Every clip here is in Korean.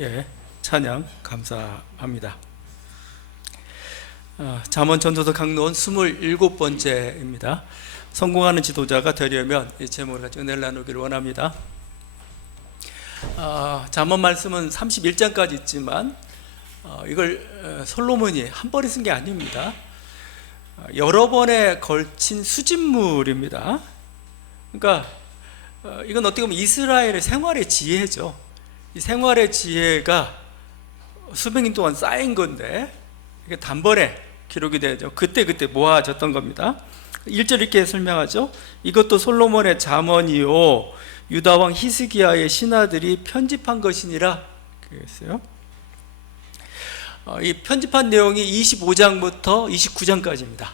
예, 찬양 감사합니다. 잠언 전도서 강론 27번째입니다. 성공하는 지도자가 되려면 이 제목을 가지고 은혜를 나누기를 원합니다. 잠언 말씀은 31장까지 있지만 이걸 솔로몬이 한 번에 쓴 게 아닙니다. 여러 번에 걸친 수집물입니다. 그러니까 이건 어떻게 보면 이스라엘의 생활의 지혜죠. 이 생활의 지혜가 수백 년 동안 쌓인 건데 이게 단번에 기록이 되죠. 그때 모아졌던 겁니다. 1절 이렇게 설명하죠. 이것도 솔로몬의 잠언이요 유다 왕 히스기야의 신하들이 편집한 것이니라 그랬어요. 이 편집한 내용이 25장부터 29장까지입니다.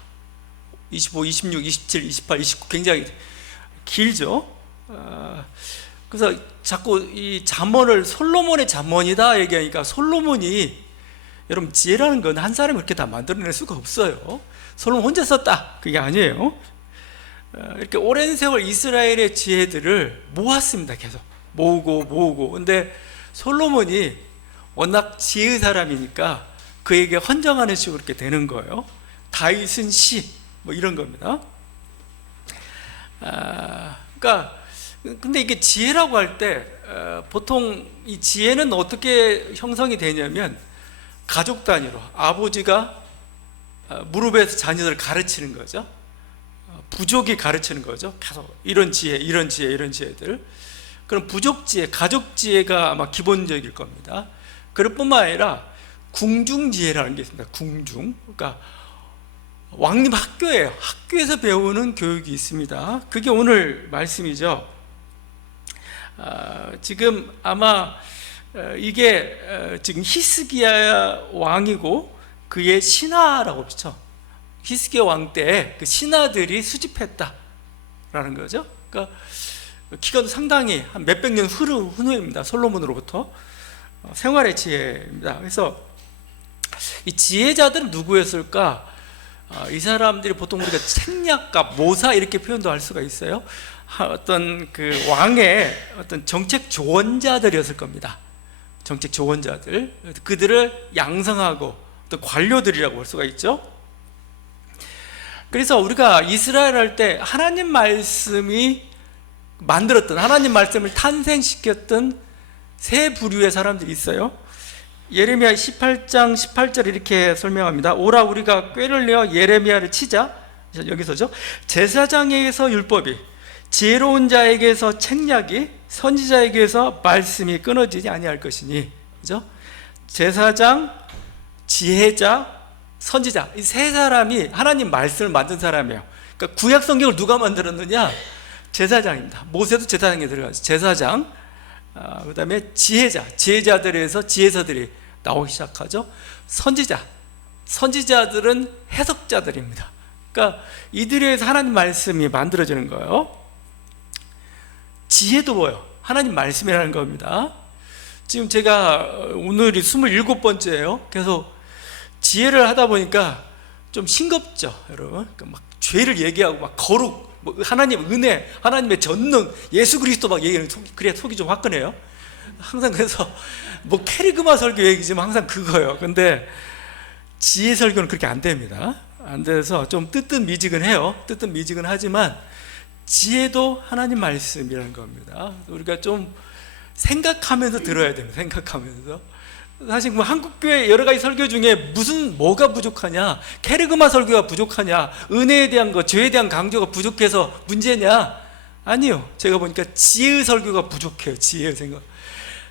25, 26, 27, 28, 29 굉장히 길죠. 그래서 자꾸 이 잠언을 솔로몬의 잠언이다 얘기하니까 솔로몬이 여러분 지혜라는 건 한 사람이 그렇게 다 만들어낼 수가 없어요. 솔로몬 혼자 썼다 그게 아니에요. 이렇게 오랜 세월 이스라엘의 지혜들을 모았습니다. 계속 모으고 근데 솔로몬이 워낙 지혜의 사람이니까 그에게 헌정하는 식으로 이렇게 되는 거예요. 다윗은 시 뭐 이런 겁니다. 그러니까 근데 이게 지혜라고 할 때 보통 이 지혜는 어떻게 형성이 되냐면 가족 단위로 아버지가 무릎에서 자녀들을 가르치는 거죠. 부족이 가르치는 거죠. 계속 이런 지혜들. 그럼 부족 지혜, 가족 지혜가 아마 기본적일 겁니다. 그럴 뿐만 아니라 궁중 지혜라는 게 있습니다. 궁중. 그러니까 왕립 학교예요. 학교에서 배우는 교육이 있습니다. 그게 오늘 말씀이죠. 지금 아마 이게 지금 히스기야 왕이고 그의 신하라고 그렇죠. 히스기야 왕 때 그 신하들이 수집했다라는 거죠. 그러니까 기간도 상당히 한 몇백 년 후입니다. 솔로몬으로부터 생활의 지혜입니다. 그래서 이 지혜자들은 누구였을까? 이 사람들이 보통 우리가 책략가, 모사 이렇게 표현도 할 수가 있어요. 어떤 그 왕의 어떤 정책 조언자들이었을 겁니다. 정책 조언자들, 그들을 양성하고 어떤 관료들이라고 볼 수가 있죠. 그래서 우리가 이스라엘 할 때 하나님 말씀이 만들었던, 하나님 말씀을 탄생시켰던 세 부류의 사람들이 있어요. 예레미야 18장 18절 이렇게 설명합니다. 오라 우리가 꾀를 내어 예레미야를 치자. 여기서죠. 제사장에게서 율법이, 지혜로운 자에게서 책략이, 선지자에게서 말씀이 끊어지지 아니할 것이니. 그죠? 제사장, 지혜자, 선지자 이 세 사람이 하나님 말씀을 만든 사람이에요. 그러니까 구약 성경을 누가 만들었느냐? 제사장입니다. 모세도 제사장에 들어가죠. 제사장, 그 다음에 지혜자들에서 지혜서들이 나오기 시작하죠. 선지자들은 해석자들입니다. 그러니까 이들에 의해서 하나님 말씀이 만들어지는 거예요. 지혜도 뭐예요? 하나님 말씀이라는 겁니다. 지금 제가 오늘이 27번째예요. 계속 지혜를 하다 보니까 좀 싱겁죠, 여러분. 그러니까 막 죄를 얘기하고 막 거룩, 뭐 하나님 은혜, 하나님의 전능, 예수 그리스도 막 얘기하는 그래야 속이 좀 화끈해요. 항상 그래서 뭐 캐리그마 설교 얘기지만 항상 그거예요. 근데 지혜 설교는 그렇게 안 됩니다. 안 돼서 좀 뜨뜻미지근해요. 뜨뜻미지근하지만 지혜도 하나님 말씀이라는 겁니다. 우리가 좀 생각하면서 들어야 됩니다. 생각하면서. 사실 뭐 한국교회 여러 가지 설교 중에 뭐가 부족하냐, 캐리그마 설교가 부족하냐, 은혜에 대한 거, 죄에 대한 강조가 부족해서 문제냐? 아니요. 제가 보니까 지혜의 설교가 부족해요. 지혜의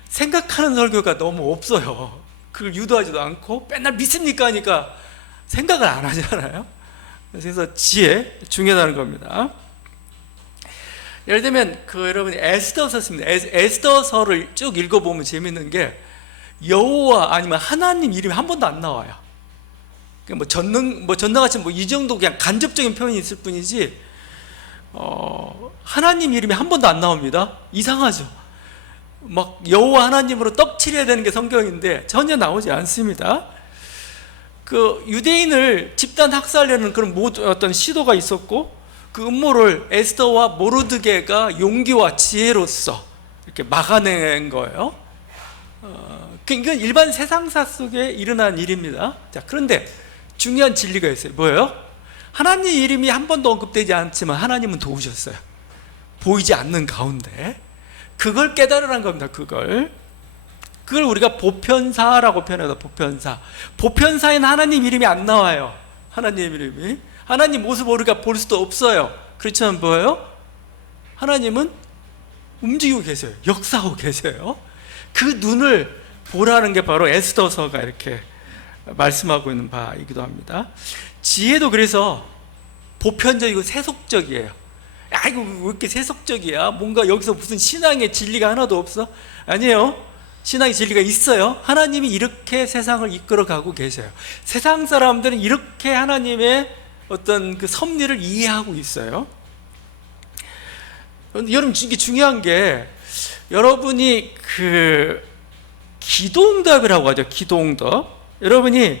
생각하는 설교가 너무 없어요. 그걸 유도하지도 않고 맨날 믿습니까 하니까 생각을 안 하잖아요. 그래서 지혜 중요하다는 겁니다. 예를 들면 여러분이 에스더 썼습니다. 에스더서를 쭉 읽어보면 재밌는 게 여호와 아니면 하나님 이름이 한 번도 안 나와요. 전능하신 이 정도 그냥 간접적인 표현이 있을 뿐이지 하나님 이름이 한 번도 안 나옵니다. 이상하죠. 막 여호와 하나님으로 떡칠해야 되는 게 성경인데 전혀 나오지 않습니다. 그 유대인을 집단 학살하려는 그런 어떤 시도가 있었고 그 음모를 에스더와 모르드게가 용기와 지혜로서 이렇게 막아낸 거예요. 이건 일반 세상사 속에 일어난 일입니다. 자, 그런데 중요한 진리가 있어요. 뭐예요? 하나님 이름이 한 번도 언급되지 않지만 하나님은 도우셨어요. 보이지 않는 가운데. 그걸 깨달으라는 겁니다. 그걸 우리가 보편사라고 표현해요. 보편사에는 하나님 이름이 안 나와요. 하나님 이름이. 하나님 모습을 우리가 볼 수도 없어요. 그렇지만 뭐예요? 하나님은 움직이고 계세요. 역사하고 계세요. 그 눈을 보라는 게 바로 에스더서가 이렇게 말씀하고 있는 바이기도 합니다. 지혜도 그래서 보편적이고 세속적이에요. 아이고 왜 이렇게 세속적이야? 뭔가 여기서 무슨 신앙의 진리가 하나도 없어? 아니에요. 신앙의 진리가 있어요. 하나님이 이렇게 세상을 이끌어가고 계세요. 세상 사람들은 이렇게 하나님의 어떤 그 섭리를 이해하고 있어요. 여러분, 이게 중요한 게 여러분이 그 기도응답이라고 하죠. 기도응답. 여러분이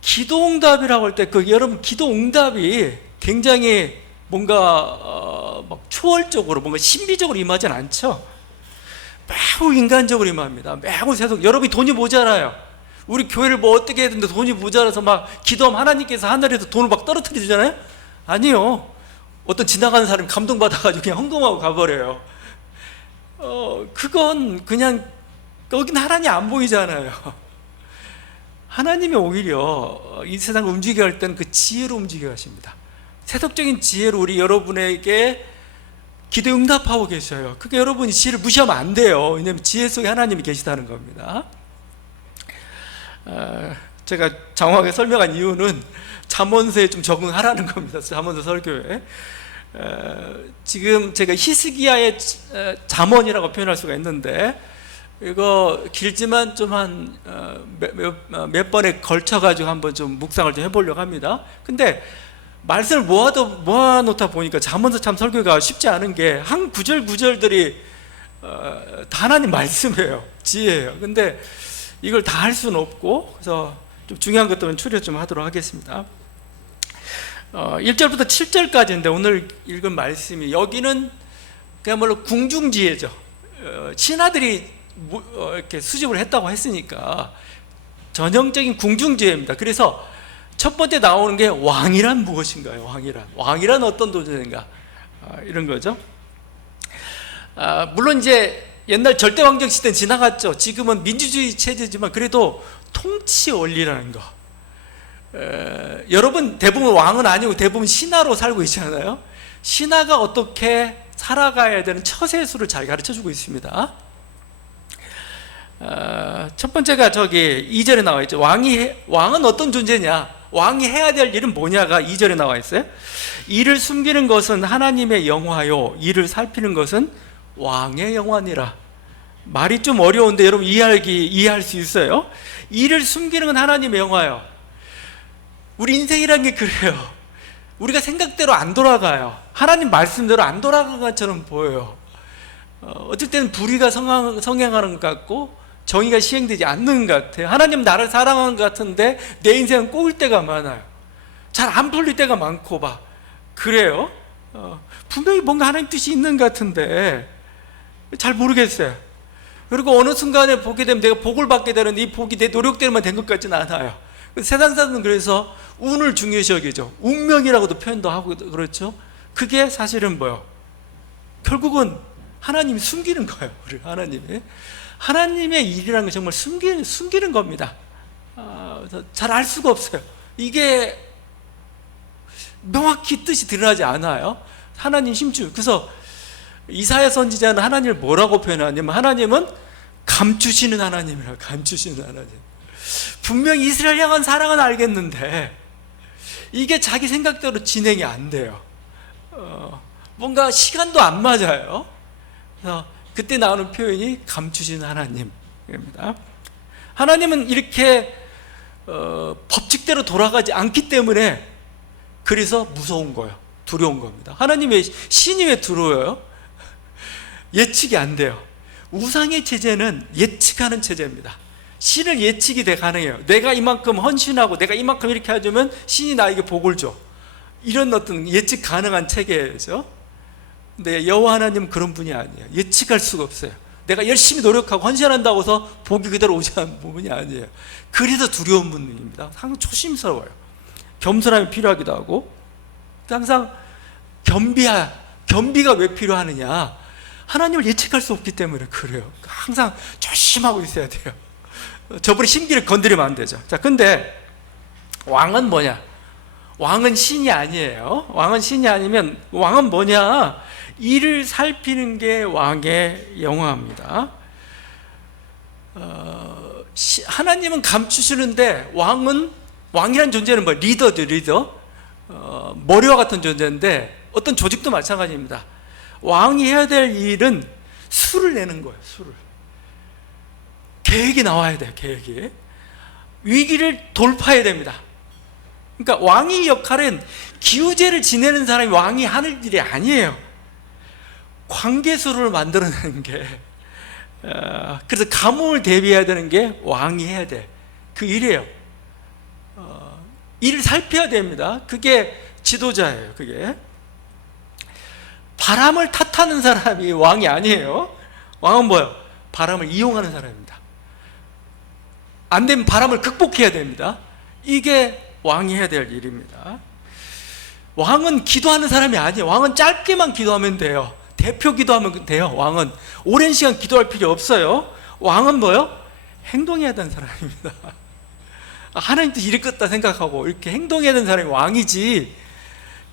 기도응답이라고 할 때 여러분 기도응답이 굉장히 뭔가 막 초월적으로 뭔가 신비적으로 임하진 않죠. 매우 인간적으로 임합니다. 매우 세속. 여러분이 돈이 모자라요. 우리 교회를 뭐 어떻게 해야 되는데 돈이 모자라서 막 기도하면 하나님께서 하늘에서 돈을 막 떨어뜨려 주잖아요. 아니요. 어떤 지나가는 사람이 감동받아가지고 그냥 헌금하고 가버려요. 그건 그냥 여긴 하나님 안 보이잖아요. 하나님이 오히려 이 세상을 움직여 할 때는 그 지혜로 움직여 가십니다. 세속적인 지혜로 우리 여러분에게 기도 응답하고 계셔요. 그러니까 여러분이 지혜를 무시하면 안 돼요. 왜냐하면 지혜 속에 하나님이 계시다는 겁니다. 제가 장황하게 설명한 이유는 잠언서에 좀 적응하라는 겁니다. 잠언서 설교에. 지금 제가 히스기야의 잠언이라고 표현할 수가 있는데 이거 길지만 좀 한 몇 번에 걸쳐가지고 한번 좀 묵상을 좀 해보려고 합니다. 근데 말씀을 모아놓다 보니까 잠언서 참 설교가 쉽지 않은 게 한 구절구절들이 다 하나님 말씀이에요. 지혜예요. 근데 이걸 다 할 수는 없고 그래서 좀 중요한 것들은 추려 좀 하도록 하겠습니다. 1절부터 7절까지인데 오늘 읽은 말씀이 여기는 그야말로 궁중지혜죠. 신하들이 이렇게 수집을 했다고 했으니까 전형적인 궁중지혜입니다. 그래서 첫 번째 나오는 게 왕이란 무엇인가요? 왕이란 어떤 존재인가? 이런 거죠. 물론 이제 옛날 절대왕정 시대는 지나갔죠. 지금은 민주주의 체제지만 그래도 통치 원리라는 거. 여러분 대부분 왕은 아니고 대부분 신하로 살고 있잖아요. 신하가 어떻게 살아가야 되는 처세술을 잘 가르쳐주고 있습니다. 첫 번째가 저기 2절에 나와 있죠. 왕은 어떤 존재냐? 왕이 해야 될 일은 뭐냐가 2절에 나와 있어요. 이를 숨기는 것은 하나님의 영화요, 이를 살피는 것은 왕의 영화니라. 말이 좀 어려운데 여러분 이해할 수 있어요? 이를 숨기는 건 하나님의 영화요. 우리 인생이란 게 그래요. 우리가 생각대로 안 돌아가요. 하나님 말씀대로 안 돌아간 것처럼 보여요. 어쩔 때는 불의가 성행하는 것 같고 정의가 시행되지 않는 것 같아요. 하나님 나를 사랑하는 것 같은데 내 인생은 꼬일 때가 많아요. 잘 안 풀릴 때가 많고 막 그래요. 분명히 뭔가 하나님 뜻이 있는 것 같은데 잘 모르겠어요. 그리고 어느 순간에 보게 되면 내가 복을 받게 되는데 이 복이 내 노력대로만 된 것 같지는 않아요. 세상 사람은 그래서 운을 중요시 여기죠. 운명이라고도 표현도 하고 그렇죠. 그게 사실은 뭐요? 결국은 하나님이 숨기는 거예요. 우리 하나님의 일이라는 건 정말 숨기는 겁니다. 잘 알 수가 없어요. 이게 명확히 뜻이 드러나지 않아요. 하나님 심주. 그래서 이사야 선지자는 하나님을 뭐라고 표현하냐면 하나님은 감추시는 하나님이라고. 감추시는 하나님. 분명히 이스라엘 향한 사랑은 알겠는데 이게 자기 생각대로 진행이 안 돼요. 뭔가 시간도 안 맞아요. 그래서 그때 나오는 표현이 감추시는 하나님입니다. 하나님은 이렇게 법칙대로 돌아가지 않기 때문에 그래서 무서운 거예요. 두려운 겁니다. 하나님의 신이 왜 두려워요? 예측이 안 돼요. 우상의 체제는 예측하는 체제입니다. 신을 예측이 가능해요. 내가 이만큼 헌신하고 내가 이만큼 이렇게 해주면 신이 나에게 복을 줘. 이런 어떤 예측 가능한 체계죠. 근데 여호와 하나님은 그런 분이 아니에요. 예측할 수가 없어요. 내가 열심히 노력하고 헌신한다고 해서 복이 그대로 오지 않는 부분이 아니에요. 그래서 두려운 분입니다. 항상 조심스러워요. 겸손함이 필요하기도 하고, 항상 겸비가 왜 필요하느냐? 하나님을 예측할 수 없기 때문에 그래요. 항상 조심하고 있어야 돼요. 저분의 심기를 건드리면 안 되죠. 자, 근데 왕은 뭐냐? 왕은 신이 아니에요. 왕은 신이 아니면 왕은 뭐냐? 이를 살피는 게 왕의 영화입니다. 하나님은 감추시는데 왕이란 존재는 뭐 리더죠, 리더. 머리와 같은 존재인데 어떤 조직도 마찬가지입니다. 왕이 해야 될 일은 수를 내는 거예요. 수를. 계획이 나와야 돼요. 계획이. 위기를 돌파해야 됩니다. 그러니까 왕의 역할은 기우제를 지내는 사람이 왕이 하는 일이 아니에요. 관계수를 만들어내는 게, 그래서 가뭄을 대비해야 되는 게 왕이 해야 돼. 그 일이에요. 일을 살펴야 됩니다. 그게 지도자예요. 그게 바람을 탓하는 사람이 왕이 아니에요. 왕은 뭐예요? 바람을 이용하는 사람입니다. 안 되면 바람을 극복해야 됩니다. 이게 왕이 해야 될 일입니다. 왕은 기도하는 사람이 아니에요. 왕은 짧게만 기도하면 돼요. 대표 기도하면 돼요. 왕은 오랜 시간 기도할 필요 없어요. 왕은 뭐예요? 행동해야 되는 사람입니다. 하나님도 이랬겠다 생각하고 이렇게 행동해야 되는 사람이 왕이지,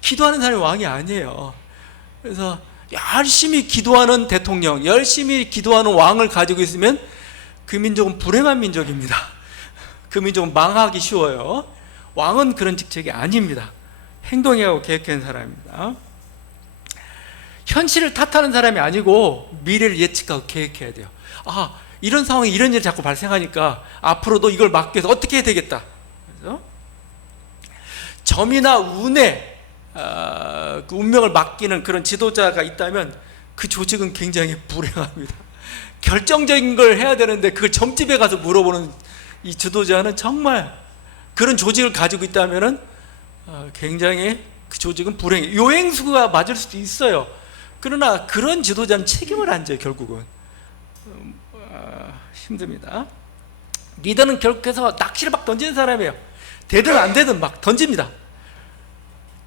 기도하는 사람이 왕이 아니에요. 그래서 열심히 기도하는 대통령, 열심히 기도하는 왕을 가지고 있으면 그 민족은 불행한 민족입니다. 그 민족은 망하기 쉬워요. 왕은 그런 직책이 아닙니다. 행동해야 하고 계획하는 사람입니다. 현실을 탓하는 사람이 아니고 미래를 예측하고 계획해야 돼요. 이런 상황이 이런 일이 자꾸 발생하니까 앞으로도 이걸 막기 위해서 어떻게 해야 되겠다. 그래서 점이나 운에 그 운명을 맡기는 그런 지도자가 있다면 그 조직은 굉장히 불행합니다. 결정적인 걸 해야 되는데 그걸 점집에 가서 물어보는 이 지도자는 정말, 그런 조직을 가지고 있다면 굉장히 그 조직은 불행해. 요행수가 맞을 수도 있어요. 그러나 그런 지도자는 책임을 안 져요. 결국은 힘듭니다. 리더는 결국해서 낚시를 막 던지는 사람이에요. 되든 안 되든 막 던집니다.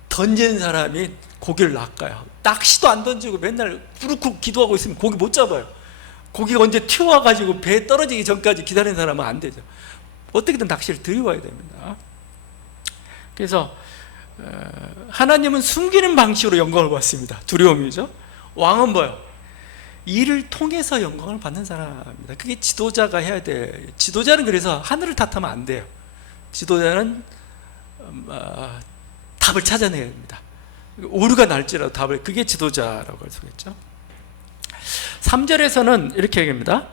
던지는 사람이 고기를 낚아요. 낚시도 안 던지고 맨날 부르고 기도하고 있으면 고기 못 잡아요. 고기가 언제 튀어와가지고 배에 떨어지기 전까지 기다리는 사람은 안 되죠. 어떻게든 낚시를 들여와야 됩니다. 그래서 하나님은 숨기는 방식으로 영광을 받습니다. 두려움이죠. 왕은 뭐예요? 일을 통해서 영광을 받는 사람입니다. 그게 지도자가 해야 돼. 지도자는 그래서 하늘을 탓하면 안 돼요. 지도자는 답을 찾아내야 됩니다. 오류가 날지라도 답을, 그게 지도자라고 할 수 있겠죠. 3절에서는 이렇게 얘기합니다.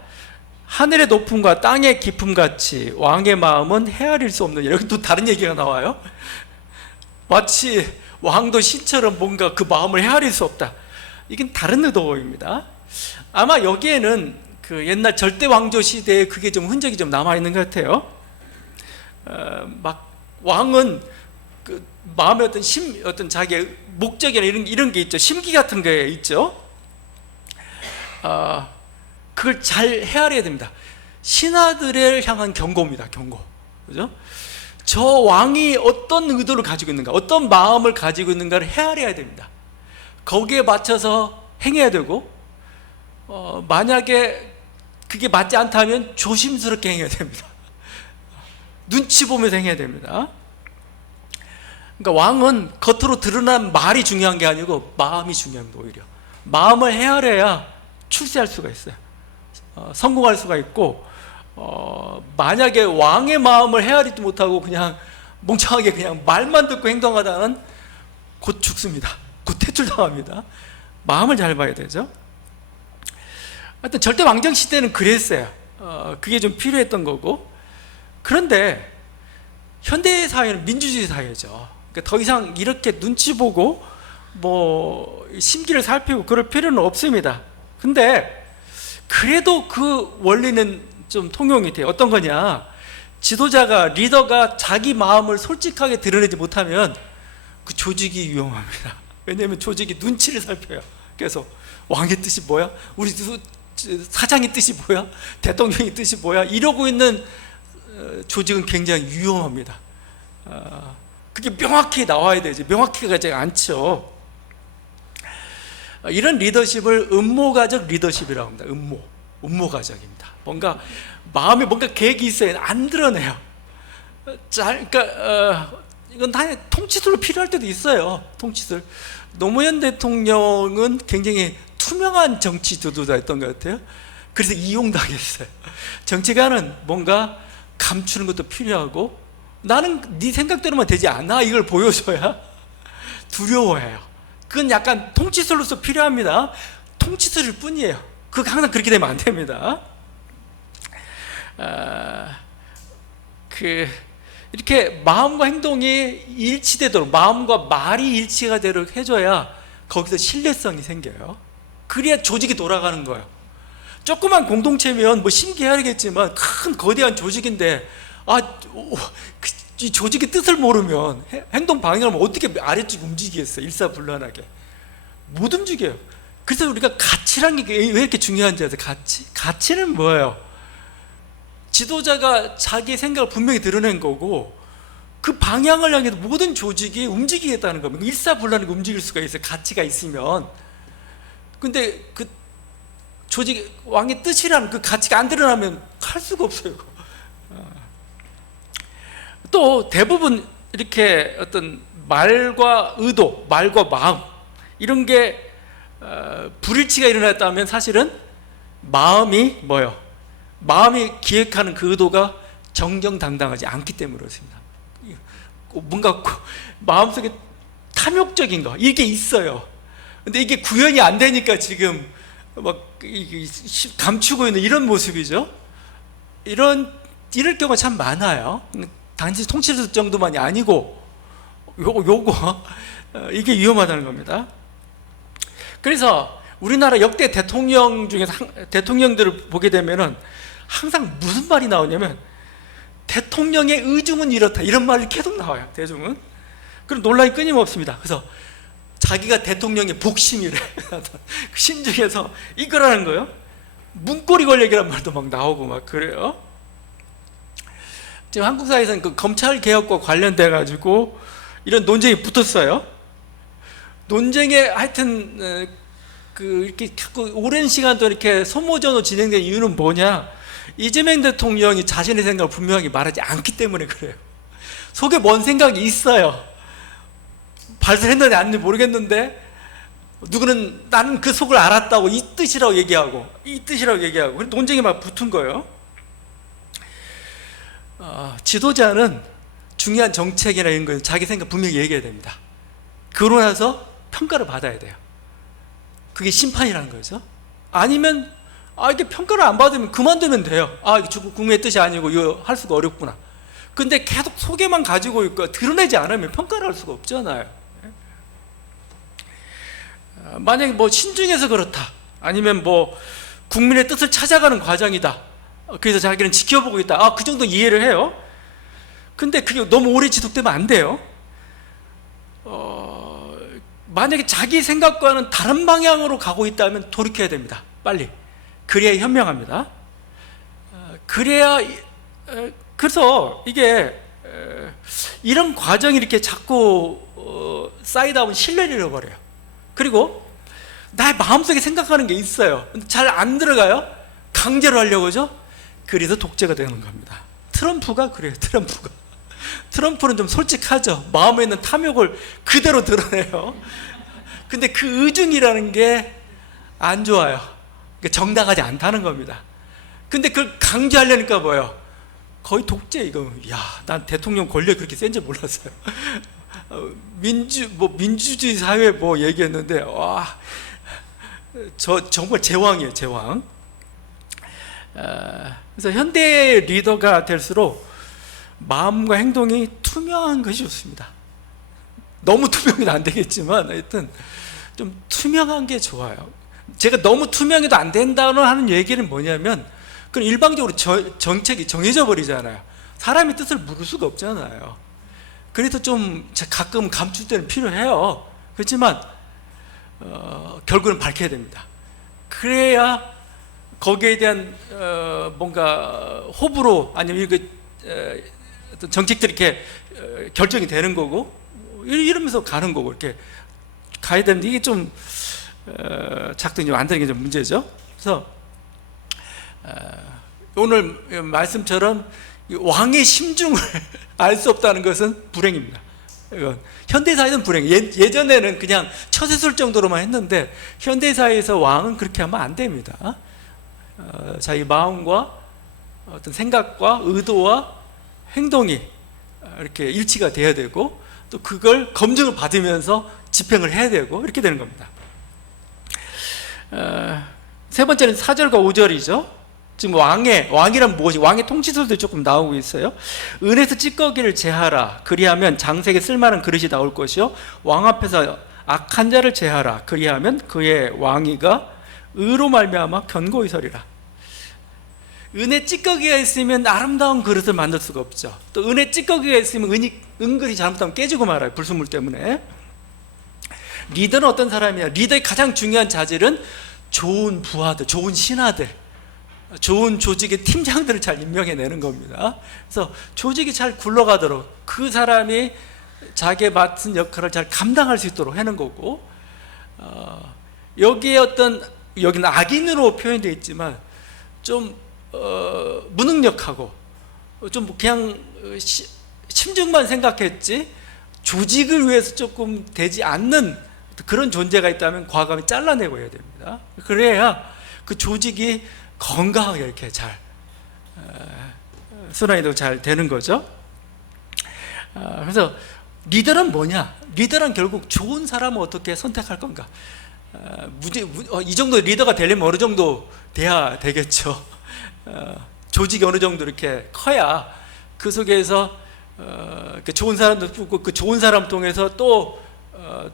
하늘의 높음과 땅의 깊음 같이 왕의 마음은 헤아릴 수 없는, 여기 또 다른 얘기가 나와요. 마치 왕도 신처럼 뭔가 그 마음을 헤아릴 수 없다. 이건 다른 의도입니다. 아마 여기에는 그 옛날 절대 왕조 시대에 그게 좀 흔적이 좀 남아 있는 것 같아요. 막 왕은 그 마음의 어떤 자기의 목적이나 이런 게 있죠. 심기 같은 게 있죠. 그걸 잘 헤아려야 됩니다. 신하들을 향한 경고입니다. 경고. 그죠? 저 왕이 어떤 의도를 가지고 있는가, 어떤 마음을 가지고 있는가를 헤아려야 됩니다. 거기에 맞춰서 행해야 되고, 만약에 그게 맞지 않다면 조심스럽게 행해야 됩니다. 눈치 보면서 행해야 됩니다. 그러니까 왕은 겉으로 드러난 말이 중요한 게 아니고 마음이 중요합니다. 오히려 마음을 헤아려야 출세할 수가 있어요. 성공할 수가 있고, 만약에 왕의 마음을 헤아리지 못하고 그냥 멍청하게 그냥 말만 듣고 행동하다는 곧 죽습니다. 곧 퇴출당합니다. 마음을 잘 봐야 되죠. 하여튼 절대 왕정 시대는 그랬어요. 그게 좀 필요했던 거고. 그런데 현대 사회는 민주주의 사회죠. 그러니까 더 이상 이렇게 눈치 보고 뭐 심기를 살피고 그럴 필요는 없습니다. 근데 그래도 그 원리는 좀 통용이 돼요. 어떤 거냐? 지도자가, 리더가 자기 마음을 솔직하게 드러내지 못하면 그 조직이 위험합니다. 왜냐하면 조직이 눈치를 살펴요. 그래서 왕의 뜻이 뭐야? 우리 사장의 뜻이 뭐야? 대통령의 뜻이 뭐야? 이러고 있는 조직은 굉장히 위험합니다. 그게 명확히 나와야 되지. 명확히가 가지 않죠. 이런 리더십을 음모가적 리더십이라고 합니다. 음모가적입니다. 뭔가 마음에 뭔가 계획이 있어야 안 드러내요. 그러니까 이건 다 통치술로 필요할 때도 있어요. 통치술. 노무현 대통령은 굉장히 투명한 정치 지도자였던 것 같아요. 그래서 이용당했어요. 정치가는 뭔가 감추는 것도 필요하고, 나는 네 생각대로만 되지 않아, 이걸 보여줘야 두려워해요. 그건 약간 통치술로서 필요합니다. 통치술일 뿐이에요. 그거 항상 그렇게 되면 안 됩니다. 이렇게 마음과 행동이 일치되도록, 마음과 말이 일치가 되도록 해줘야 거기서 신뢰성이 생겨요. 그래야 조직이 돌아가는 거예요. 조그만 공동체면 뭐 신기하겠지만 큰 거대한 조직인데 이 조직의 뜻을 모르면, 행동 방향을 어떻게 아래쪽 움직이겠어요? 일사불란하게 못 움직여요. 그래서 우리가 가치라는 게 왜 이렇게 중요한지 아세요? 가치는 뭐예요? 지도자가 자기 생각을 분명히 드러낸 거고, 그 방향을 향해서 모든 조직이 움직이겠다는 겁니다. 일사불란하게 움직일 수가 있어요. 가치가 있으면. 근데 그 조직 왕의 뜻이라는 그 가치가 안 드러나면 할 수가 없어요. 또 대부분 이렇게 어떤 말과 의도, 말과 마음, 이런 게 불일치가 일어났다면 사실은 마음이 뭐예요? 마음이 기획하는 그 의도가 정정당당하지 않기 때문에 그렇습니다. 뭔가 마음속에 탐욕적인 거, 이게 있어요. 근데 이게 구현이 안 되니까 지금 막 감추고 있는 이런 모습이죠. 이럴 경우가 참 많아요. 단지 통치술 정도만이 아니고 요거 이게 위험하다는 겁니다. 그래서 우리나라 역대 대통령 중에서 대통령들을 보게 되면은 항상 무슨 말이 나오냐면, 대통령의 의중은 이렇다, 이런 말이 계속 나와요. 대중은. 그럼 논란이 끊임없습니다. 그래서 자기가 대통령의 복심이래. 신중해서 이거라는 거예요. 문고리 권력이란 말도 막 나오고 막 그래요. 지금 한국 사회에서는 그 검찰 개혁과 관련돼 가지고 이런 논쟁이 붙었어요. 논쟁에 하여튼 이렇게 자꾸 오랜 시간 동안 이렇게 소모전으로 진행된 이유는 뭐냐? 이재명 대통령이 자신의 생각을 분명하게 말하지 않기 때문에 그래요. 속에 뭔 생각이 있어요. 발설했는지 안 했는지 모르겠는데, 누구는 나는 그 속을 알았다고 이 뜻이라고 얘기하고 논쟁이 막 붙은 거예요. 지도자는 중요한 정책이나 이런 거 자기 생각 분명히 얘기해야 됩니다. 그러고 나서 평가를 받아야 돼요. 그게 심판이라는 거죠. 아니면 이게 평가를 안 받으면 그만두면 돼요. 이게 국민의 뜻이 아니고 이거 할 수가 어렵구나. 근데 계속 속에만 가지고 있고 드러내지 않으면 평가를 할 수가 없잖아요. 만약에 뭐 신중해서 그렇다, 아니면 뭐 국민의 뜻을 찾아가는 과정이다, 그래서 자기는 지켜보고 있다, 그 정도 이해를 해요. 근데 그게 너무 오래 지속되면 안 돼요. 만약에 자기 생각과는 다른 방향으로 가고 있다면 돌이켜야 됩니다. 빨리. 그래야 현명합니다. 그래서 이게 이런 과정이 이렇게 자꾸 쌓이다 보면 신뢰를 잃어버려요. 그리고 나의 마음속에 생각하는 게 있어요. 근데 잘 안 들어가요. 강제로 하려고 하죠. 그래서 독재가 되는 겁니다. 트럼프가 그래요. 트럼프는 좀 솔직하죠. 마음에 있는 탐욕을 그대로 드러내요. 근데 그 의중이라는 게 안 좋아요. 정당하지 않다는 겁니다. 근데 그걸 강조하려니까 뭐예요? 거의 독재. 이거, 난 대통령 권력이 그렇게 센지 몰랐어요. 민주주의 사회 뭐 얘기했는데, 정말 제왕이에요, 제왕. 그래서 현대 리더가 될수록 마음과 행동이 투명한 것이 좋습니다. 너무 투명해도 안 되겠지만 하여튼 좀 투명한 게 좋아요. 제가 너무 투명해도 안 된다는 하는 얘기는 뭐냐면, 그건 일방적으로 정책이 정해져 버리잖아요. 사람의 뜻을 물을 수가 없잖아요. 그래도 좀 가끔 감출 때는 필요해요. 그렇지만 결국은 밝혀야 됩니다. 그래야 거기에 대한 뭔가 호불호 아니면 어떤 정책들이 이렇게 결정이 되는 거고 이러면서 가는 거고 이렇게 가야 되는데 이게 좀 작동이 좀 안 되는 게 좀 문제죠. 그래서 오늘 말씀처럼 왕의 심중을 알 수 없다는 것은 불행입니다. 현대사회는 불행. 예전에는 그냥 처세술 정도로만 했는데 현대사회에서 왕은 그렇게 하면 안 됩니다. 자기 마음과 어떤 생각과 의도와 행동이 이렇게 일치가 돼야 되고 또 그걸 검증을 받으면서 집행을 해야 되고 이렇게 되는 겁니다. 세 번째는 4절과 5절이죠. 지금 왕이란 무엇이? 왕의 통치술도 조금 나오고 있어요. 은에서 찌꺼기를 제하라. 그리하면 장색에 쓸만한 그릇이 나올 것이요. 왕 앞에서 악한 자를 제하라. 그리하면 그의 왕위가 의로 말미암아 견고히 서리라. 은에 찌꺼기가 있으면 아름다운 그릇을 만들 수가 없죠. 또 은에 찌꺼기가 있으면 은근히 잘못하면 깨지고 말아요. 불순물 때문에. 리더는 어떤 사람이야? 리더의 가장 중요한 자질은 좋은 부하들, 좋은 신하들, 좋은 조직의 팀장들을 잘 임명해내는 겁니다. 그래서 조직이 잘 굴러가도록 그 사람이 자기의 맡은 역할을 잘 감당할 수 있도록 하는 거고, 여기에 여기는 악인으로 표현되어 있지만 좀 무능력하고 좀 그냥 심중만 생각했지 조직을 위해서 조금 되지 않는 그런 존재가 있다면 과감히 잘라내고 해야 됩니다. 그래야 그 조직이 건강하게 이렇게 잘 순환이 잘 되는 거죠. 그래서 리더는 뭐냐? 리더는 결국 좋은 사람을 어떻게 선택할 건가? 이 정도 리더가 되려면 어느 정도 돼야 되겠죠. 조직이 어느 정도 이렇게 커야 그 속에서 좋은 사람도 뽑고 그 좋은 사람 통해서 또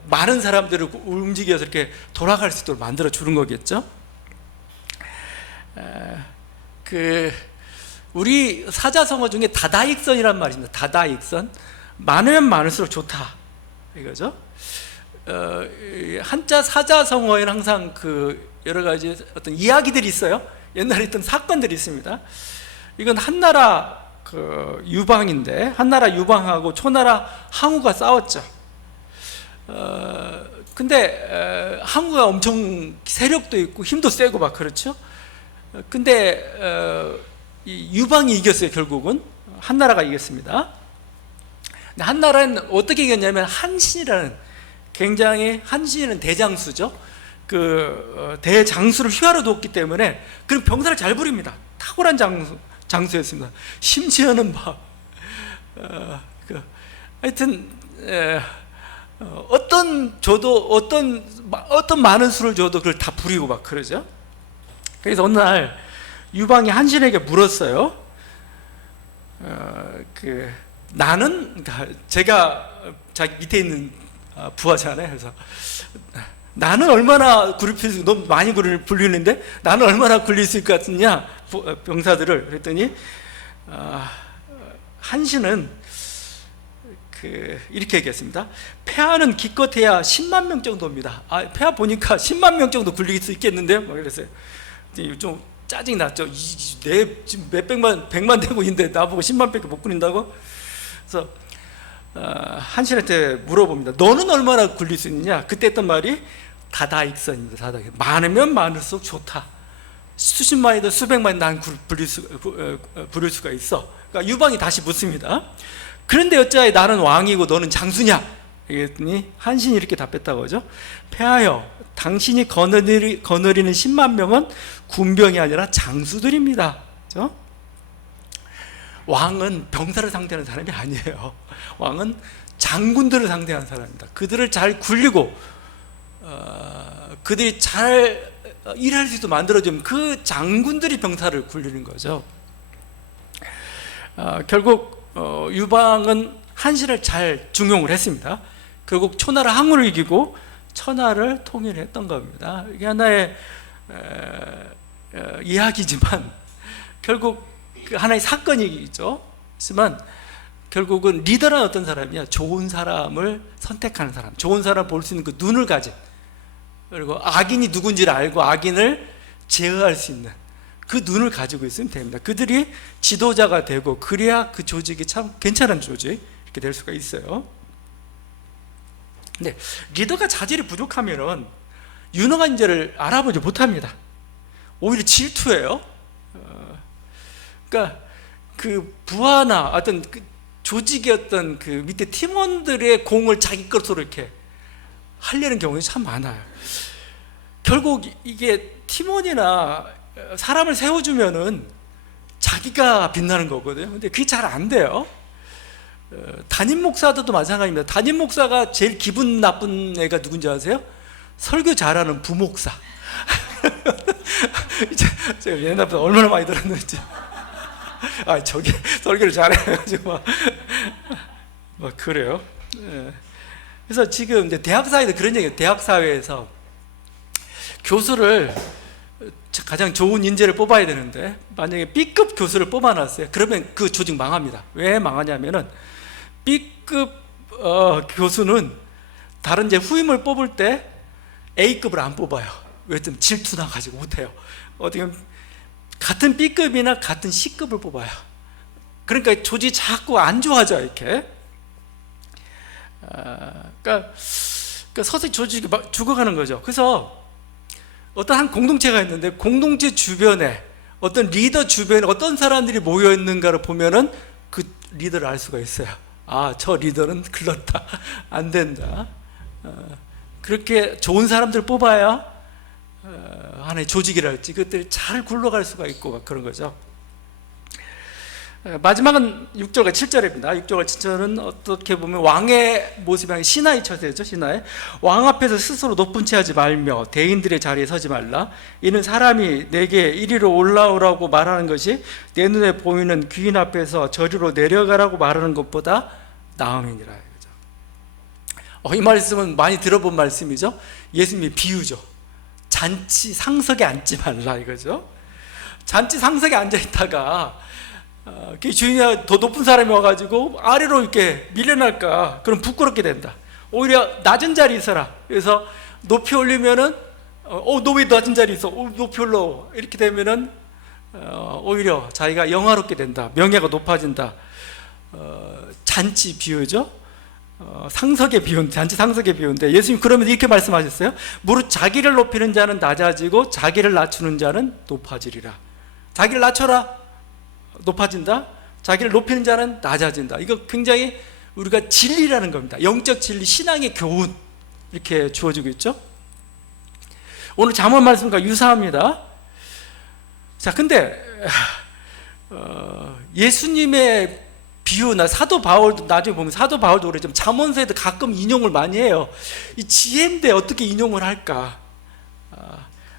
많은 사람들을 움직여서 이렇게 돌아갈 수 있도록 만들어 주는 거겠죠. 우리 사자성어 중에 다다익선이란 말이 있습니다. 다다익선, 많으면 많을수록 좋다 이거죠. 한자 사자성어에는 항상 여러 가지 어떤 이야기들이 있어요. 옛날에 있던 사건들이 있습니다. 이건 한나라 유방인데 한나라 유방하고 초나라 항우가 싸웠죠. 근데 항우가 엄청 세력도 있고 힘도 세고 막 그렇죠. 근데 이 유방이 이겼어요. 결국은 한나라가 이겼습니다. 근데 한나라는 어떻게 이겼냐면 한신이라는 굉장히 한신은 대장수죠. 대장수를 휘하러 뒀기 때문에 그런 병사를 잘 부립니다. 탁월한 장수였습니다. 심지어는 하여튼 어떤 많은 수를 줘도 그걸 다 부리고 막 그러죠. 그래서 어느 날 유방이 한신에게 물었어요. 나는 제가 자기 밑에 있는 부하잖아요. 그래서 나는 얼마나 너무 많이 굴리는데 나는 얼마나 굴릴 수 있을 것 같느냐 병사들을. 그랬더니 한신은 이렇게 얘기했습니다. 폐하는 기껏해야 10만 명 정도입니다. 폐하 보니까 10만 명 정도 굴릴 수 있겠는데요? 막 그랬어요. 좀 짜증이 났죠. 내 지금 백만 되고 있는데 나보고 10만 밖에 못 굴린다고? 그래서 한신한테 물어봅니다. 너는 얼마나 굴릴 수 있느냐? 그때 했던 말이 다다익선입니다. 다다익선. 많으면 많을수록 좋다. 수십만이든 수백만이 난 부릴 수가 있어. 그러니까 유방이 다시 묻습니다. 그런데 어찌하여 나는 왕이고 너는 장수냐? 그랬더니 한신이 이렇게 답했다고 하죠. 폐하여, 당신이 거느리는 10만 명은 군병이 아니라 장수들입니다. 그렇죠? 왕은 병사를 상대하는 사람이 아니에요. 왕은 장군들을 상대하는 사람입니다. 그들을 잘 굴리고 그들이 잘 일할 수 있도록 만들어주면 그 장군들이 병사를 굴리는 거죠. 결국 유방은 한신을 잘 중용을 했습니다. 결국 초나라 항우를 이기고 천하를 통일했던 겁니다. 이게 하나의 이야기지만 결국 하나의 사건이죠. 하지만 결국은 리더란 어떤 사람이야? 좋은 사람을 선택하는 사람, 좋은 사람을 볼 수 있는 그 눈을 가진, 그리고 악인이 누군지를 알고 악인을 제어할 수 있는 그 눈을 가지고 있으면 됩니다. 그들이 지도자가 되고 그래야 그 조직이 참 괜찮은 조직 이렇게 될 수가 있어요. 근데 리더가 자질이 부족하면은 유능한 인재를 알아보지 못합니다. 오히려 질투예요. 그러니까 그 부하나 어떤 그 조직의 어떤 그 밑에 팀원들의 공을 자기 것으로 이렇게 하려는 경우가 참 많아요. 결국 이게 팀원이나 사람을 세워주면은 자기가 빛나는 거거든요. 근데 그게 잘 안 돼요. 담임 목사들도 마찬가지입니다. 담임 목사가 제일 기분 나쁜 애가 누군지 아세요? 설교 잘하는 부목사. 제가 옛날부터 얼마나 많이 들었는지. 저기 설교를 잘해가지고 막 그래요. 그래서 지금 이제 대학 사회도 그런 얘기예요. 대학 사회에서 교수를 가장 좋은 인재를 뽑아야 되는데 만약에 B급 교수를 뽑아놨어요. 그러면 그 조직 망합니다. 왜 망하냐면은 B급 교수는 다른 이제 후임을 뽑을 때 A급을 안 뽑아요. 왜? 좀 질투나 가지고 못해요. 어떻게 보면 같은 B급이나 같은 C급을 뽑아요. 그러니까 조직이 자꾸 안 좋아져 이렇게. 그러니까 서서히 조직이 막 죽어가는 거죠. 그래서 어떤 한 공동체가 있는데 공동체 주변에 어떤 리더 주변에 어떤 사람들이 모여 있는가를 보면은 그 리더를 알 수가 있어요. 저 리더는 글렀다, 안 된다. 그렇게 좋은 사람들 뽑아야 하나의 조직이랄지 그것들이 잘 굴러갈 수가 있고 그런 거죠. 마지막은 6절과 7절입니다. 6절과 7절은 어떻게 보면 왕의 모습이 아니라 신하의 처세죠. 신하의 왕 앞에서 스스로 높은 채 하지 말며 대인들의 자리에 서지 말라. 이는 사람이 내게 이리로 올라오라고 말하는 것이 내 눈에 보이는 귀인 앞에서 저리로 내려가라고 말하는 것보다 나음이니라. 이 말씀은 많이 들어본 말씀이죠. 예수님이 비유죠. 잔치 상석에 앉지 말라 이거죠. 잔치 상석에 앉아 있다가 그 주인이 더 높은 사람이 와가지고 아래로 이렇게 밀려날까, 그럼 부끄럽게 된다. 오히려 낮은 자리에 있어라. 그래서 높이 올리면은 너 왜 낮은 자리에 있어? 높이 올라. 이렇게 되면은 오히려 자기가 영화롭게 된다. 명예가 높아진다. 잔치 비유죠. 상석의 비유인데, 잔치 상석의 비유인데 예수님 그러면 이렇게 말씀하셨어요. 무릇 자기를 높이는 자는 낮아지고 자기를 낮추는 자는 높아지리라. 자기를 낮춰라, 높아진다. 자기를 높이는 자는 낮아진다. 이거 굉장히 우리가 진리라는 겁니다. 영적 진리, 신앙의 교훈 이렇게 주어지고 있죠. 오늘 잠언 말씀과 유사합니다. 자, 근데 예수님의 비유나 사도 바울도 나중에 보면 사도 바울도 그랬지만 잠언서에도 가끔 인용을 많이 해요. 이 지혜인데 어떻게 인용을 할까?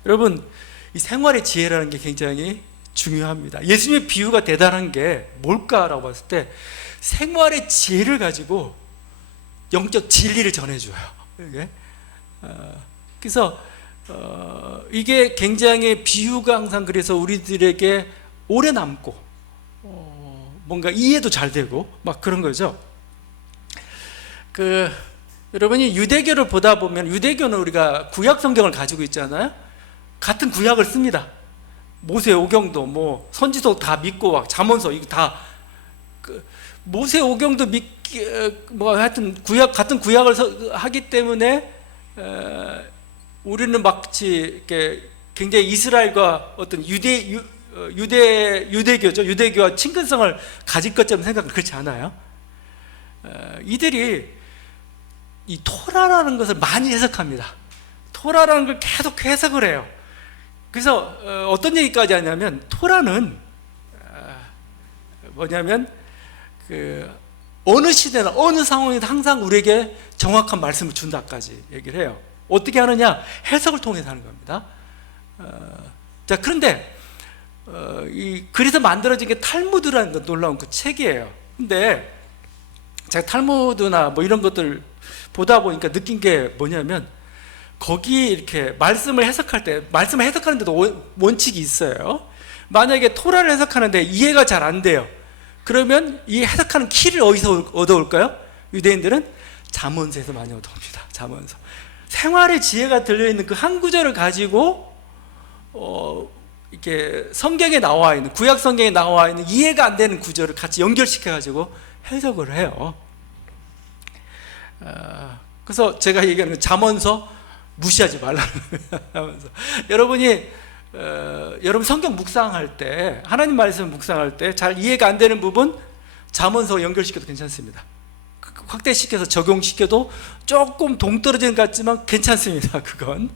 여러분, 이 생활의 지혜라는 게 굉장히 중요합니다. 예수님의 비유가 대단한 게 뭘까라고 봤을 때 생활의 지혜를 가지고 영적 진리를 전해줘요. 이게. 그래서 이게 굉장히 비유가 항상 그래서 우리들에게 오래 남고 뭔가 이해도 잘 되고 막 그런 거죠. 여러분이 유대교를 보다 보면 유대교는 우리가 구약 성경을 가지고 있잖아요. 같은 구약을 씁니다. 모세 오경도 뭐 선지서 다 믿고 막 잠언서 이거 다 모세 오경도 믿기 뭐 하여튼 구약 같은 구약을 하기 때문에 우리는 마치 이렇게 굉장히 이스라엘과 어떤 유대교죠. 유대교와 친근성을 가질 것처럼 생각은 그렇지 않아요. 이들이 이 토라라는 것을 많이 해석합니다. 토라라는 걸 계속 해석을 해요. 그래서 어떤 얘기까지 하냐면 토라는 뭐냐면 어느 시대나 어느 상황에도 항상 우리에게 정확한 말씀을 준다까지 얘기를 해요. 어떻게 하느냐? 해석을 통해서 하는 겁니다. 자, 그런데 그래서 만들어진 게 탈무드라는 거 놀라운 그 책이에요. 근데 제가 탈무드나 뭐 이런 것들 보다 보니까 느낀 게 뭐냐면 거기 이렇게 말씀을 해석할 때 말씀을 해석하는데도 원칙이 있어요. 만약에 토라를 해석하는데 이해가 잘 안 돼요. 그러면 이 해석하는 키를 어디서 얻어올까요? 유대인들은 잠언서에서 많이 얻어옵니다. 잠언서. 생활의 지혜가 들려있는 그 한 구절을 가지고 이렇게 성경에 나와 있는, 구약 성경에 나와 있는 이해가 안 되는 구절을 같이 연결시켜 가지고 해석을 해요. 그래서 제가 얘기하는 건 잠언서 무시하지 말라는 거예요. 여러분이 여러분 성경 묵상할 때, 하나님 말씀 묵상할 때 잘 이해가 안 되는 부분 잠언서 연결시켜도 괜찮습니다. 확대시켜서 적용시켜도 조금 동떨어지는 것 같지만 괜찮습니다. 그건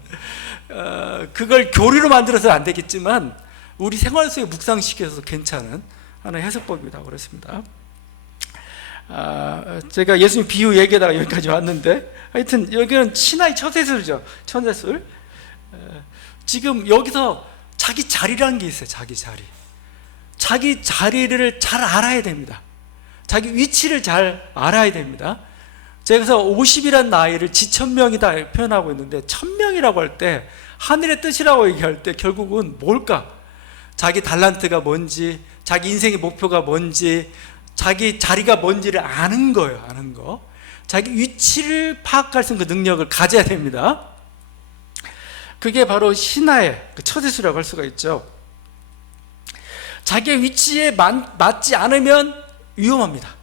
그걸 교리로 만들어서는 안 되겠지만 우리 생활 속에 묵상시켜서 괜찮은 하나의 해석법이라고 그랬습니다. 제가 예수님 비유 얘기하다가 여기까지 왔는데, 하여튼 여기는 신하의 처세술이죠. 처세술. 지금 여기서 자기 자리라는 게 있어요. 자기 자리. 자기 자리를 잘 알아야 됩니다. 자기 위치를 잘 알아야 됩니다. 제가 그래서 50이란 나이를 지천명이다 표현하고 있는데, 천명이라고 할 때, 하늘의 뜻이라고 얘기할 때 결국은 뭘까? 자기 달란트가 뭔지, 자기 인생의 목표가 뭔지, 자기 자리가 뭔지를 아는 거예요. 아는 거. 자기 위치를 파악할 수 있는 그 능력을 가져야 됩니다. 그게 바로 신하의 처세술이라고 할 수가 있죠. 자기의 위치에 맞지 않으면 위험합니다.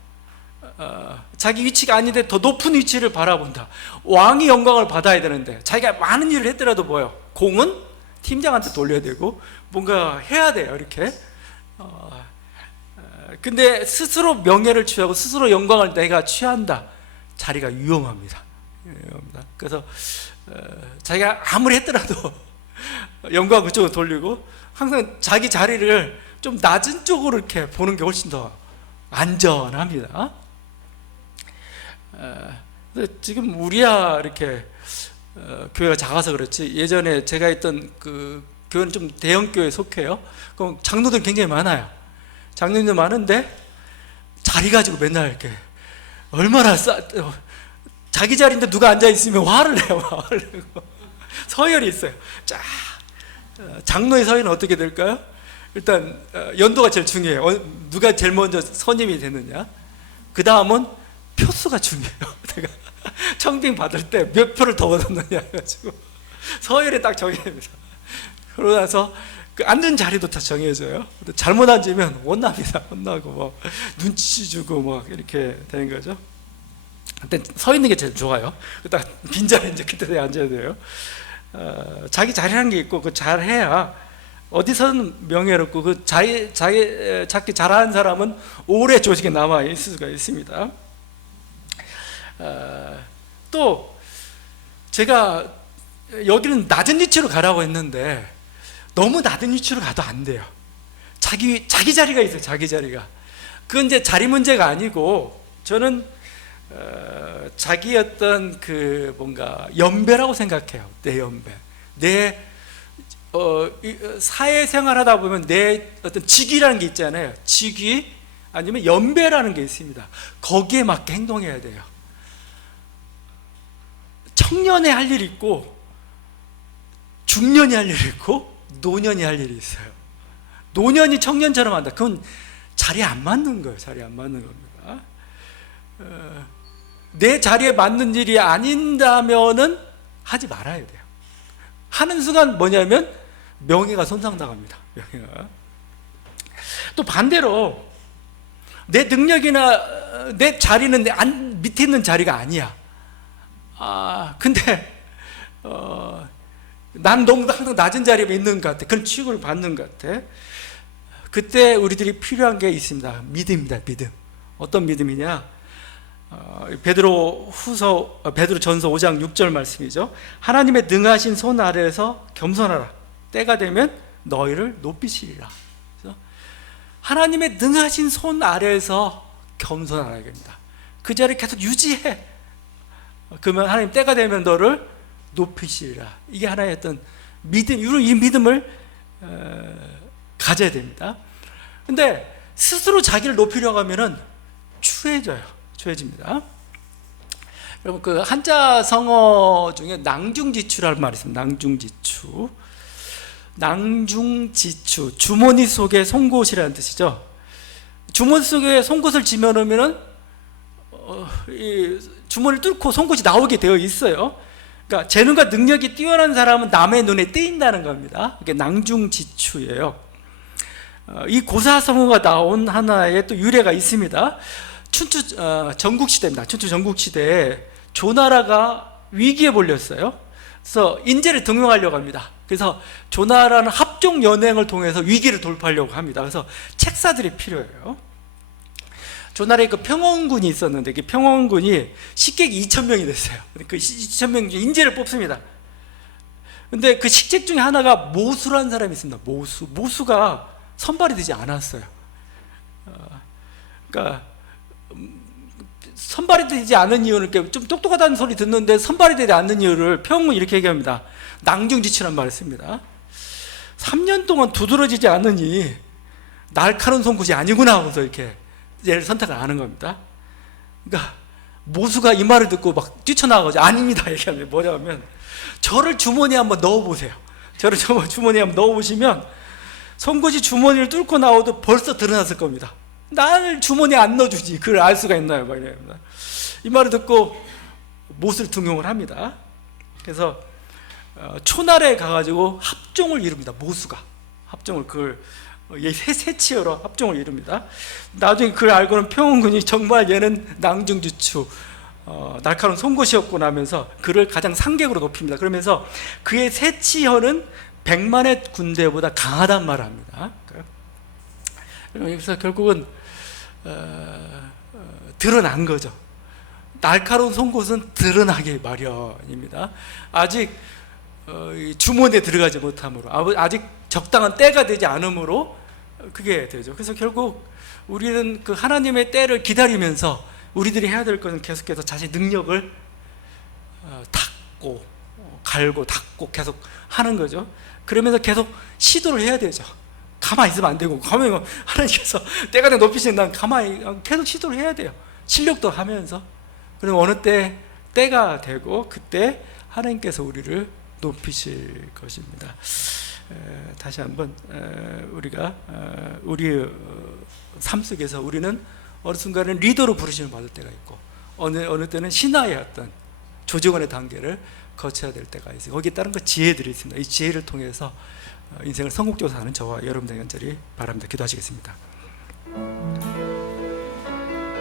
자기 위치가 아닌데 더 높은 위치를 바라본다. 왕이 영광을 받아야 되는데 자기가 많은 일을 했더라도 뭐예요? 공은 팀장한테 돌려야 되고 뭔가 해야 돼요. 이렇게. 근데 스스로 명예를 취하고 스스로 영광을 내가 취한다. 자리가 위험합니다. 그래서 자기가 아무리 했더라도 영광 그쪽으로 돌리고 항상 자기 자리를 좀 낮은 쪽으로 이렇게 보는 게 훨씬 더 안전합니다. 지금 우리야 이렇게 교회가 작아서 그렇지, 예전에 제가 있던 그 교회는 좀 대형 교회에 속해요. 그럼 장로들 굉장히 많아요. 장로님도 많은데 자리 가지고 맨날 이렇게 얼마나 자기 자리인데 누가 앉아 있으면 화를 내요. 화를 내고 서열이 있어요. 자, 장로의 서열은 어떻게 될까요? 일단 연도가 제일 중요해요. 누가 제일 먼저 선임이 되느냐. 그 다음은 표수가 중요해요. 내가 청빙 받을 때 몇 표를 더 얻었느냐 해가지고 서열이 딱 정해야 됩니다. 그러고 나서 그 앉은 자리도 다 정해져요. 잘못 앉으면 혼납니다. 혼나고 뭐 눈치 주고 막 이렇게 되는 거죠. 그때 서 있는 게 제일 좋아요. 딱 빈자리 이제 그때 앉아야 돼요. 자기 자리라는 게 있고 그 잘해야 어디서는 명예롭고 그 자기 찾기 잘하는 사람은 오래 조직에 남아 있을 수가 있습니다. 또 제가 여기는 낮은 위치로 가라고 했는데 너무 낮은 위치로 가도 안 돼요. 자기 자리가 있어요. 자기 자리가. 그건 이제 자리 문제가 아니고 저는 자기 어떤 그 뭔가 연배라고 생각해요. 내 연배. 내 사회생활하다 보면 내 어떤 직위라는 게 있잖아요. 직위 아니면 연배라는 게 있습니다. 거기에 맞게 행동해야 돼요. 청년이 할 일이 있고 중년이 할 일이 있고 노년이 할 일이 있어요. 노년이 청년처럼 한다. 그건 자리에 안 맞는 거예요. 자리에 안 맞는 겁니다. 내 자리에 맞는 일이 아닌다면은 하지 말아야 돼요. 하는 순간 뭐냐면 명예가 손상당합니다. 명예가. 또 반대로 내 능력이나 내 자리는 내 밑에 있는 자리가 아니야. 근데 난 너무 항상 낮은 자리에 있는 것 같아. 그런 취급을 받는 것 같아. 그때 우리들이 필요한 게 있습니다. 믿음입니다. 믿음. 어떤 믿음이냐? 베드로전서 5장 6절 말씀이죠. 하나님의 능하신 손 아래에서 겸손하라. 때가 되면 너희를 높이시리라. 그래서 하나님의 능하신 손 아래에서 겸손하라 합니다. 그 자리를 계속 유지해. 그러면 하나님 때가 되면 너를 높이시리라. 이게 하나의 어떤 믿음, 이 믿음을 가져야 됩니다. 근데 스스로 자기를 높이려고 하면은 추해집니다. 여러분 그 한자 성어 중에 낭중지추라는 말이 있습니다. 낭중지추, 주머니 속에 송곳이라는 뜻이죠. 주머니 속에 송곳을 집어넣으면은 이 주머니를 뚫고 송곳이 나오게 되어 있어요. 그러니까 재능과 능력이 뛰어난 사람은 남의 눈에 띄인다는 겁니다. 이게 낭중지추예요. 이 고사성어가 나온 하나의 또 유래가 있습니다. 춘추 전국시대입니다. 춘추 전국시대에 조나라가 위기에 몰렸어요. 그래서 인재를 등용하려고 합니다. 그래서 조나라는 합종 연행을 통해서 위기를 돌파하려고 합니다. 그래서 책사들이 필요해요. 조나라에 그 평원군이 있었는데 그 평원군이 식객이 2,000명이 됐어요. 그 2,000명 중에 인재를 뽑습니다. 근데 그 식객 중에 하나가 모수라는 사람이 있습니다. 모수가 선발이 되지 않았어요. 그러니까 선발이 되지 않은 이유는 좀 똑똑하다는 소리 듣는데 선발이 되지 않는 이유를 평원군이 이렇게 얘기합니다. 낭중지추란 말을 씁니다. 3년 동안 두드러지지 않으니 날카로운 손끝이 아니구나 하면서 이렇게 얘를 선택을 하는 겁니다. 그러니까 모수가 이 말을 듣고 막 뛰쳐나가죠. 아닙니다 얘기하면 뭐냐면 저를 주머니에 한번 넣어보세요. 저를 주머니에 한번 넣어보시면 손끝이 주머니를 뚫고 나와도 벌써 드러났을 겁니다. 나를 주머니에 안 넣어주지 그걸 알 수가 있나요? 막 이랍니다. 이 말을 듣고 모수를 등용을 합니다. 그래서 초나라에 가가지고 합종을 이룹니다. 모수가 합종을 그걸 세치어로 합종을 이룹니다. 나중에 그걸 알고는 평원군이 정말 얘는 낭중지추 날카로운 송곳이었구나 하면서 그를 가장 상객으로 높입니다. 그러면서 그의 세치혀는 100만의 군대보다 강하단 말을 합니다. 그래서 결국은 드러난 거죠. 날카로운 송곳은 드러나기 마련입니다. 아직 주머니에 들어가지 못함으로, 아직 적당한 때가 되지 않으므로 그게 되죠. 그래서 결국 우리는 그 하나님의 때를 기다리면서 우리들이 해야 될 것은 계속해서 자신의 능력을 닦고 갈고 닦고 계속 하는 거죠. 그러면서 계속 시도를 해야 되죠. 가만히 있으면 안 되고, 가만히 하나님께서 때가 되면 높이시는 난 가만히 계속 시도를 해야 돼요. 실력도 하면서. 그럼 어느 때가 되고 그때 하나님께서 우리를 높이실 것입니다. 다시 한번 우리가 우리 삶 속에서 우리는 어느 순간은 리더로 부르심을 받을 때가 있고 어느 때는 신하의 어떤 조직원의 단계를 거쳐야 될 때가 있어요. 거기에 따른 그 지혜들이 있습니다. 이 지혜를 통해서 인생을 성공적으로 사는 저와 여러분들 간절히 바랍니다. 기도하시겠습니다.